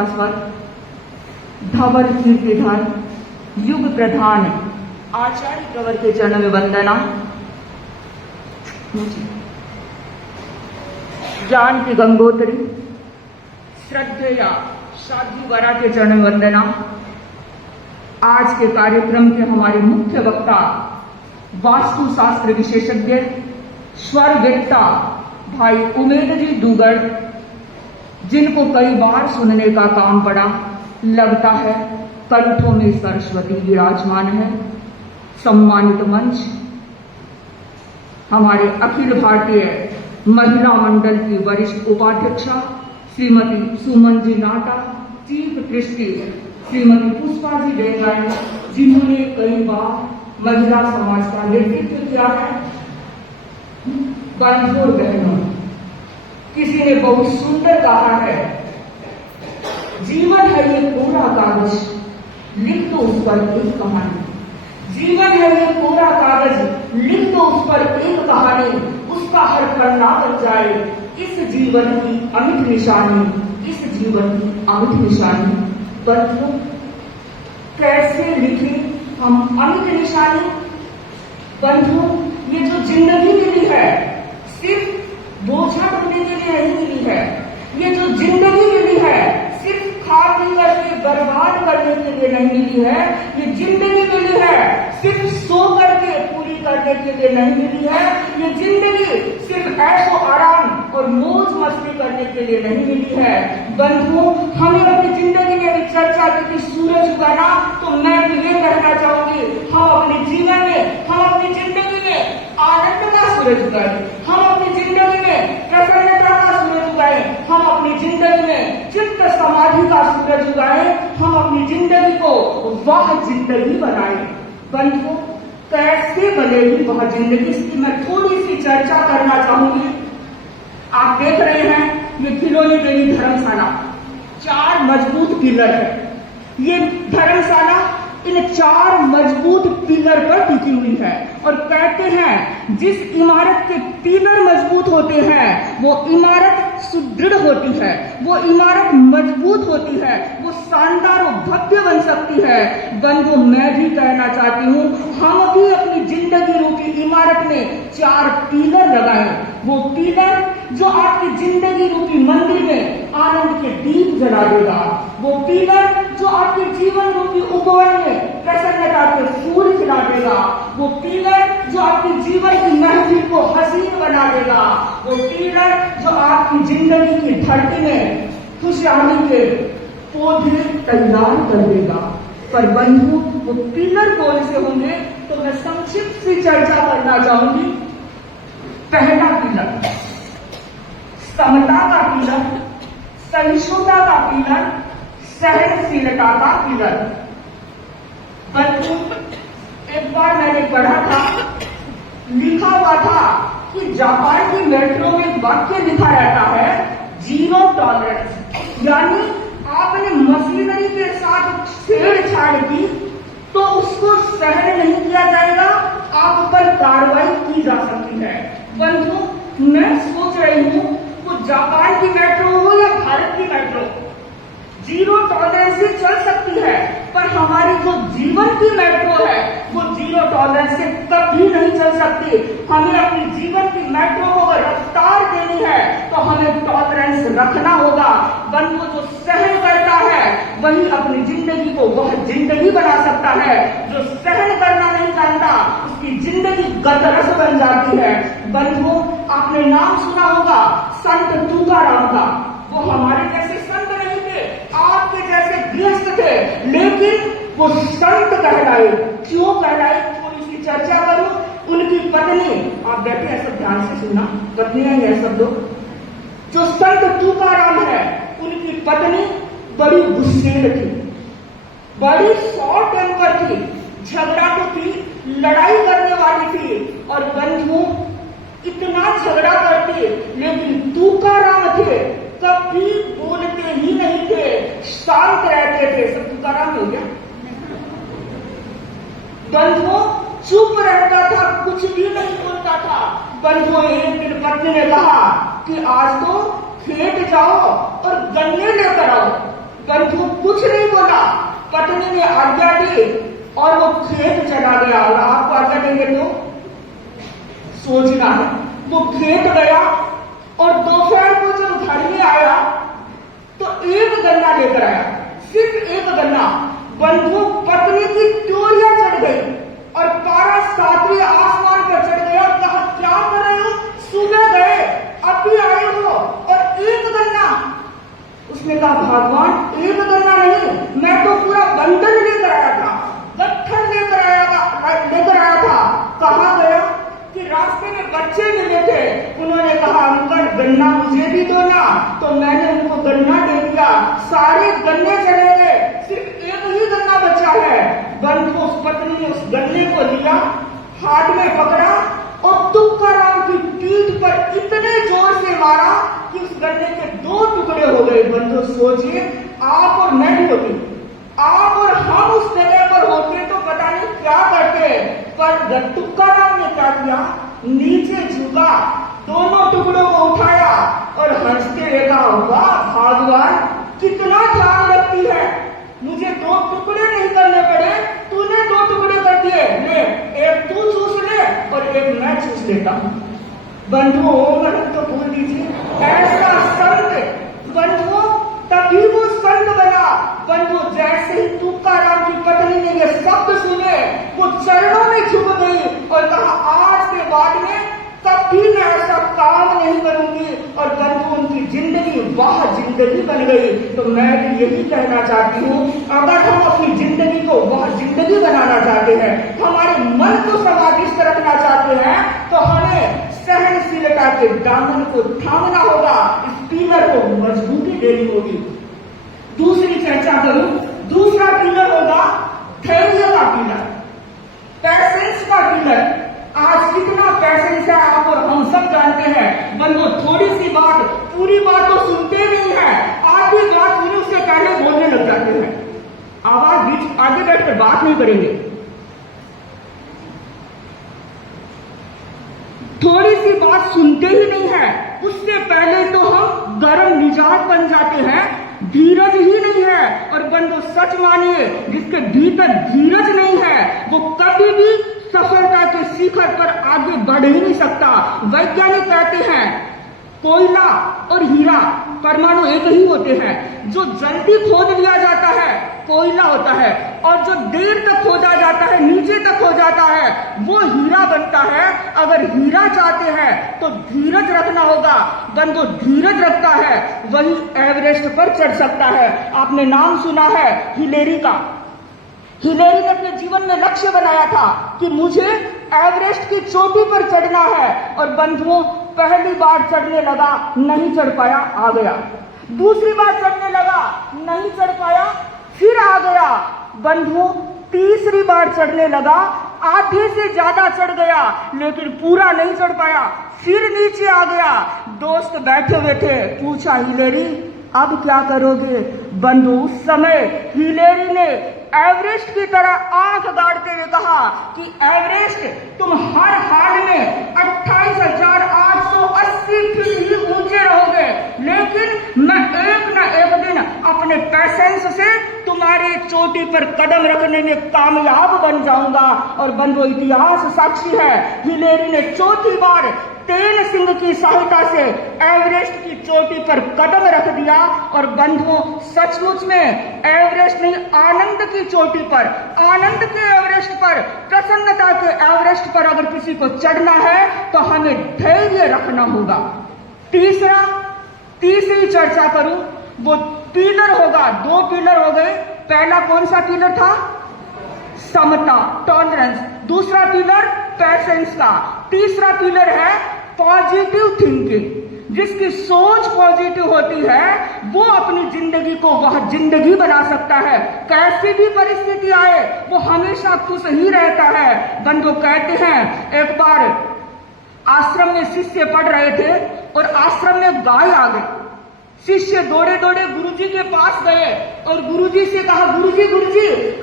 शाश्वत धवल कीर्तिधर युग प्रधान आचार्य प्रवर के चरण में वंदना। ज्ञान की गंगोत्री श्रद्धेया साध्वी वरा के चरण में वंदना। आज के कार्यक्रम के हमारे मुख्य वक्ता वास्तु शास्त्र विशेषज्ञ स्वरवेत्ता भाई उमेद जी दुगड़, जिनको कई बार सुनने का काम पड़ा, लगता है कंठों में सरस्वती विराजमान है। सम्मानित मंच हमारे अखिल भारतीय महिला मंडल की वरिष्ठ उपाध्यक्षा श्रीमती सुमन जी नाटा, चीफ ट्रस्टी श्रीमती पुष्पा जी डेंगाई, जिन्होंने कई बार महिला समाज का नेतृत्व किया है। बंधुओं बहनों, किसी ने बहुत सुंदर कहा है, जीवन है ये पूरा कागज, लिख दो उस पर एक कहानी। जीवन है ये पूरा कागज, लिख दो उस पर एक कहानी, उसका हर पन्ना बन जाए इस जीवन की अमिट निशानी, इस जीवन की अमिट निशानी। बंधुओं, कैसे लिखे हम अमिट निशानी? बंधुओं, ये जो जिंदगी मिली है सिर्फ बोझा ढोने के लिए नहीं मिली है। ये जो जिंदगी मिली है सिर्फ खा पी करके बर्बाद करने के लिए नहीं मिली है। ये जिंदगी मिली है सिर्फ सो करके पूरी करने के लिए नहीं मिली है। ये जिंदगी सिर्फ ऐशो आराम और मौज मस्ती करने के लिए नहीं मिली है। बंधुओं, हमें अपनी जिंदगी में भी चर्चा की कि सूरज उगाना, तो मैं भी ये कहना चाहूंगी, हम अपने जीवन में, हम अपनी जिंदगी में आनंद का सूरज उगाए, हम अपनी जिंदगी में प्रसन्नता का सूरज उगाए, हम अपनी जिंदगी में चित्त समाधि का सूरज उगाए, हम अपनी जिंदगी को वह जिंदगी बनाए। बंधुओं, कैसे बनेगी वह जिंदगी, इसकी मैं थोड़ी सी चर्चा करना चाहूंगी। आप देख रहे हैं ये खिलौनी देवी धर्मशाला 4 मजबूत पिलर है। ये धर्मशाला इन 4 मजबूत पिलर पर टिकी हुई है और कहते हैं जिस इमारत के पिलर मजबूत होते हैं वो इमारत सुदृढ़ होती है, वो इमारत मजबूत होती है, वो शानदार और भव्य बन सकती है। बंधुओं, मैं भी कहना चाहती हूँ, हम भी अपनी जिंदगी रूपी इमारत में 4 पिलर लगाएं। वो पिलर जो आपकी जिंदगी रूपी मंदिर में आनंद के दीप जला देगा, वो पिलर जो आपके जीवन रूपी उपवन में प्रसन्नता के फूल खिला देगा, वो पिलर जो आपकी जीवन की महफिल को हसीन बना देगा, वो पिलर जो आपकी जिंदगी की धरती में खुशहाली के पौधे तैयार कर देगा। पर बंधु, वो पिलर कौन से होंगे, तो मैं संक्षिप्त सी चर्चा करना चाहूंगी। पहला पिलर समता का पिलर, सहिष्णुता का पिलर, सहनशीलता का पिलर। बंधु, एक बार मैंने पढ़ा था, लिखा हुआ था कि जापान की मेट्रो में एक वाक्य लिखा रहता है, 0 टॉलरेंस। यानी आपने मशीनरी के साथ छेड़छाड़ की तो उसको सहन नहीं किया जाएगा, आप पर कार्रवाई की जा सकती है। बंधु, मैं सोच रही हूँ वो जापान की मेट्रो हो या भारत की मेट्रो, 0 टॉलरेंस से चल सकती है, पर हमारी जो जीवन की मेट्रो है वो 0 टॉलरेंस से कभी नहीं चल सकती। हमें अपनी जीवन की मेट्रो को अगर रफ्तार देनी है तो हमें टॉलरेंस रखना होगा। बंधु, जो सहन करता है वही अपनी जिंदगी को वह जिंदगी बना सकता है। जो सहन करना नहीं जानता उसकी जिंदगी गतरस बन जाती है। बंधु, आपने नाम सुना होगा संत तुकाराम का। वो हमारे जैसे संत नहीं थे, आपके जैसे गृहस्थ थे, लेकिन वो संत कहलाए। क्यों कहलाए, थोड़ी सी चर्चा करूं। उनकी पत्नी, आप बैठे हैं सब ध्यान से सुनना, पत्नियां ही है सब लोग। जो संत तुकाराम है उनकी पत्नी बड़ी गुस्सेल थी, बड़ी शॉर्ट टेम्पर थी, झगड़ा तो थी, लड़ाई करने वाली थी। और बंधु, इतना झगड़ा करते लेकिन तुकाराम थे कभी बोलते ही नहीं थे, शांत रहते थे। सब तुकाराम हो गया। बंधु, चुप रहता था, कुछ भी नहीं बोलता था। बंधु, एक दिन पत्नी ने कहा कि आज तो खेत जाओ और गन्ने लेकर आओ। बंधु कुछ नहीं बोला। पत्नी ने आज्ञा दी और वो खेत चला गया। और आपको आज्ञा देंगे तो सोचना है। वो खेत गया और दोपहर को जब घर में आया तो एक गन्ना लेकर आया, सिर्फ एक गन्ना। बंधु पत्नी की टोरियां चढ़ गई और पारा 7वें आसमान पर चढ़ गया। कहा क्या कर रहे हो, सुबह गए अभी आए हो और एक गन्ना। उसने कहा भगवान एक गन्ना नहीं, मैं तो पूरा बंडल लेकर आया था, गट्ठर लेकर आया था। कहा गया कि रास्ते में बच्चे मिले थे, उन्होंने कहा अंकल गन्ना मुझे भी दो ना, तो मैंने उनको गन्ना दे दिया। सारे गन्ने चले गए, सिर्फ एक ही गन्ना बचा है। बंधु उस पत्नी ने उस गन्ने को लिया, हाथ में पकड़ा और तुकाराम की पीठ पर इतने जोर से मारा कि उस गन्ने के 2 टुकड़े हो गए। बंधु सोचिए, आप और मैं भी होती, आप और हम उस जगह पर होते तो पता नहीं क्या करते। पर तुकाराम ने क्या किया, नीचे झुका, दोनों टुकड़ों को उठाया और हंसते हुए कहा वाह भगवान कितना ध्यान रखती है, मुझे 2 टुकड़े नहीं करने पड़े, तूने 2 टुकड़े कर दिए, ले एक तू चूस ले और एक मैं चूस लेता हूं। बंधु ओम तो बोल दीजिए, ऐसा संत बंधु तभी वो संत बना। बंधु जैसे ही तुकाराम की पत्नी ने ये शब्द सुने, वो चरणों में झुक गई और कहा आज के बाद में कभी मैं ऐसा काम नहीं करूंगी। और बंधु उनकी जिंदगी वाह जिंदगी बन गई। तो मैं भी यही कहना चाहती हूँ, अगर हम अपनी जिंदगी को वाह जिंदगी बनाना चाहते हैं, हमारे मन को समाधिस्थ रखना चाहते हैं, तो हमें सहनशीलता के दामन को थामना होगा, इस पिलर को मजबूती देनी होगी। दूसरी चर्चा करूं, दूसरा पिलर होगा धैर्य का पिलर, पैसेंस का पिलर। आज कितना पैसेंस है आप और हम सब जानते हैं। बंधु थोड़ी सी बात, पूरी बात तो सुनते नहीं है, आधी बात सुनी उससे पहले बोलने लग जाते हैं। आवाज बीच आगे बैठकर बात नहीं करेंगे। थोड़ी सी बात सुनते ही नहीं है, उससे पहले तो हम गर्म मिजाज बन जाते हैं, धीरज ही नहीं है। और बंधु सच मानिए, जिसके भीतर धीरज नहीं है वो कभी भी सफलता के शिखर पर आगे बढ़ ही नहीं सकता। वैज्ञानिक कहते हैं कोयला और हीरा परमाणु एक ही होते हैं। जो जल्दी खोद लिया जाता है कोयला होता है, और जो देर तक खोदा जाता है, नीचे तक खो जाता है, वो हीरा बनता है। अगर हीरा चाहते हैं तो धीरज रखना होगा। बंधु धीरज रखता है वही एवरेस्ट पर चढ़ सकता है। आपने नाम सुना है हिलेरी का। हिलेरी ने अपने जीवन में लक्ष्य बनाया था कि मुझे एवरेस्ट की चोटी पर चढ़ना है, और बंधुओं पहली बार चढ़ने लगा, नहीं चढ़ पाया, आ गया। दूसरी बार चढ़ने लगा, नहीं चढ़ पाया, फिर आ गया। बंधुओं तीसरी बार चढ़ने लगा, आधे से ज्यादा चढ़ गया, लेकिन पूरा नहीं चढ़ पाया, फिर नीचे आ गया। दोस्त बैठे हुए थे, पूछा हिलेरी अब क्या करोगे? बंधु उस समय हिलेरी ने एवरेस्ट की तरह आंख गाड़ते हुए कहा कि एवरेस्ट तुम हर हाल में 28,880 फीट ही ऊंचे रहोगे, लेकिन मैं एक न एक दिन अपने पैसेंस से तुम्हारे चोटी पर कदम रखने में कामयाब बन जाऊंगा। और बंधु इतिहास साक्षी है, हिलेरी ने चौथी बार तेल सिंह की सहायता से एवरेस्ट की चोटी पर कदम रख दिया। और बंधुओं सचमुच में एवरेस्ट नहीं, आनंद की चोटी पर, आनंद के एवरेस्ट पर, प्रसन्नता के एवरेस्ट पर अगर किसी को चढ़ना है तो हमें धैर्य रखना होगा। तीसरी चर्चा करूं, वो पिलर होगा। 2 पिलर हो गए। पहला कौन सा पिलर था? समता, टॉलरेंस। दूसरा पिलर पैसेंस का। तीसरा पिलर है पॉजिटिव थिंकिंग। जिसकी सोच पॉजिटिव होती है वो अपनी जिंदगी को वह जिंदगी बना सकता है। कैसी भी परिस्थिति आए वो हमेशा खुश ही रहता है। बंधु कहते हैं एक बार आश्रम में शिष्य पढ़ रहे थे और आश्रम में गाय आ गई। शिष्य दौड़े दौड़े गुरुजी के पास गए और गुरुजी से कहा गुरुजी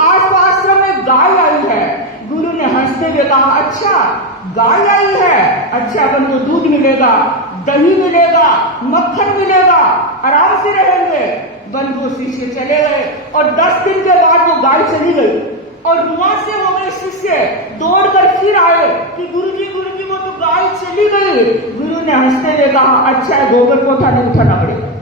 आज तो आश्रम में गाय आई है। गुरु ने हंसते हुए कहा अच्छा गाय आई है, अच्छा बंधु दूध मिलेगा, दही मिलेगा, मक्खन मिलेगा, आराम से रहेंगे। बंधु शिष्य चले गए और 10 दिन के बाद वो गाय चली गई और वहां से हो गए शिष्य दौड़कर फिर आए कि गुरुजी वो तो गाय चली गई। गुरु ने हंसते हुए कहा, अच्छा है, गोबर पोथा नहीं उठाना पड़ेगा।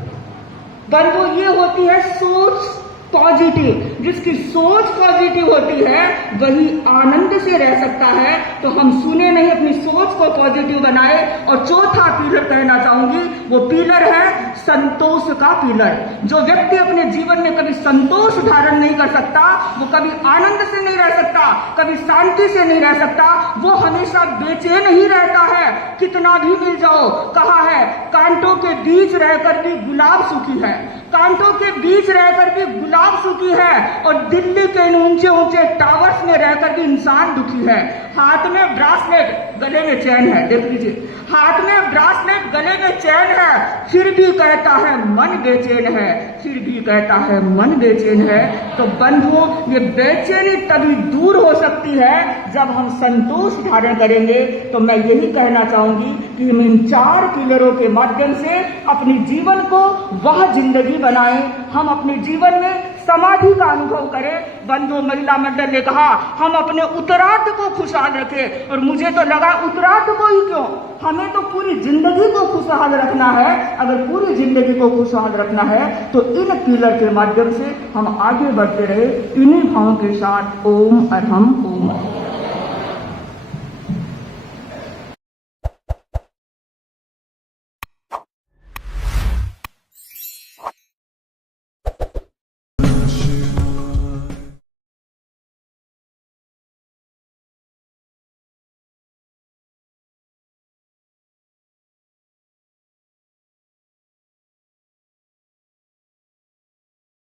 बंधु, ये होती है सोच पॉजिटिव। जिसकी सोच पॉजिटिव होती है वही आनंद से रह सकता है। तो हम सुने नहीं, अपनी सोच को पॉजिटिव बनाए। और चौथा पिलर कहना चाहूंगी, वो पिलर है संतोष का पिलर। जो व्यक्ति अपने जीवन में कभी संतोष धारण नहीं कर सकता, वो कभी आनंद से नहीं रह सकता, कभी शांति से नहीं रह सकता, वो हमेशा बेचैन ही रहता है। कितना भी मिल जाओ, कहा है कांटों के बीच रहकर भी गुलाब सूखी है, कांटों के बीच रहकर भी गुलाब सूखी है, और दिल्ली के इन ऊंचे ऊंचे टावर्स में रहकर भी इंसान दुखी है। हाथ में ब्रासलेट, गले में चैन है, देख लीजिए, हाथ में ब्रासलेट, गले में चैन है, फिर भी कहता है मन बेचैन है, फिर भी कहता है मन बेचैन है। तो बंधुओं, ये बेचैनी तभी दूर हो सकती है जब हम संतोष धारण करेंगे। तो मैं यही कहना चाहूंगी कि हम इन 4 पिलरों के माध्यम से अपने जीवन को वह जिंदगी बनाएं, हम अपने जीवन में समाधि का अनुभव करें। बंधु, महिला मंडल ने कहा हम अपने उत्तरार्ध को खुशहाल रखें, और मुझे तो लगा उत्तरार्ध को ही क्यों, हमें तो पूरी जिंदगी को खुशहाल रखना है। अगर पूरी जिंदगी को खुशहाल रखना है तो इन पिलर के माध्यम से हम आगे बढ़ते रहे। इन्हीं भावों के साथ ओम अरहम ओम।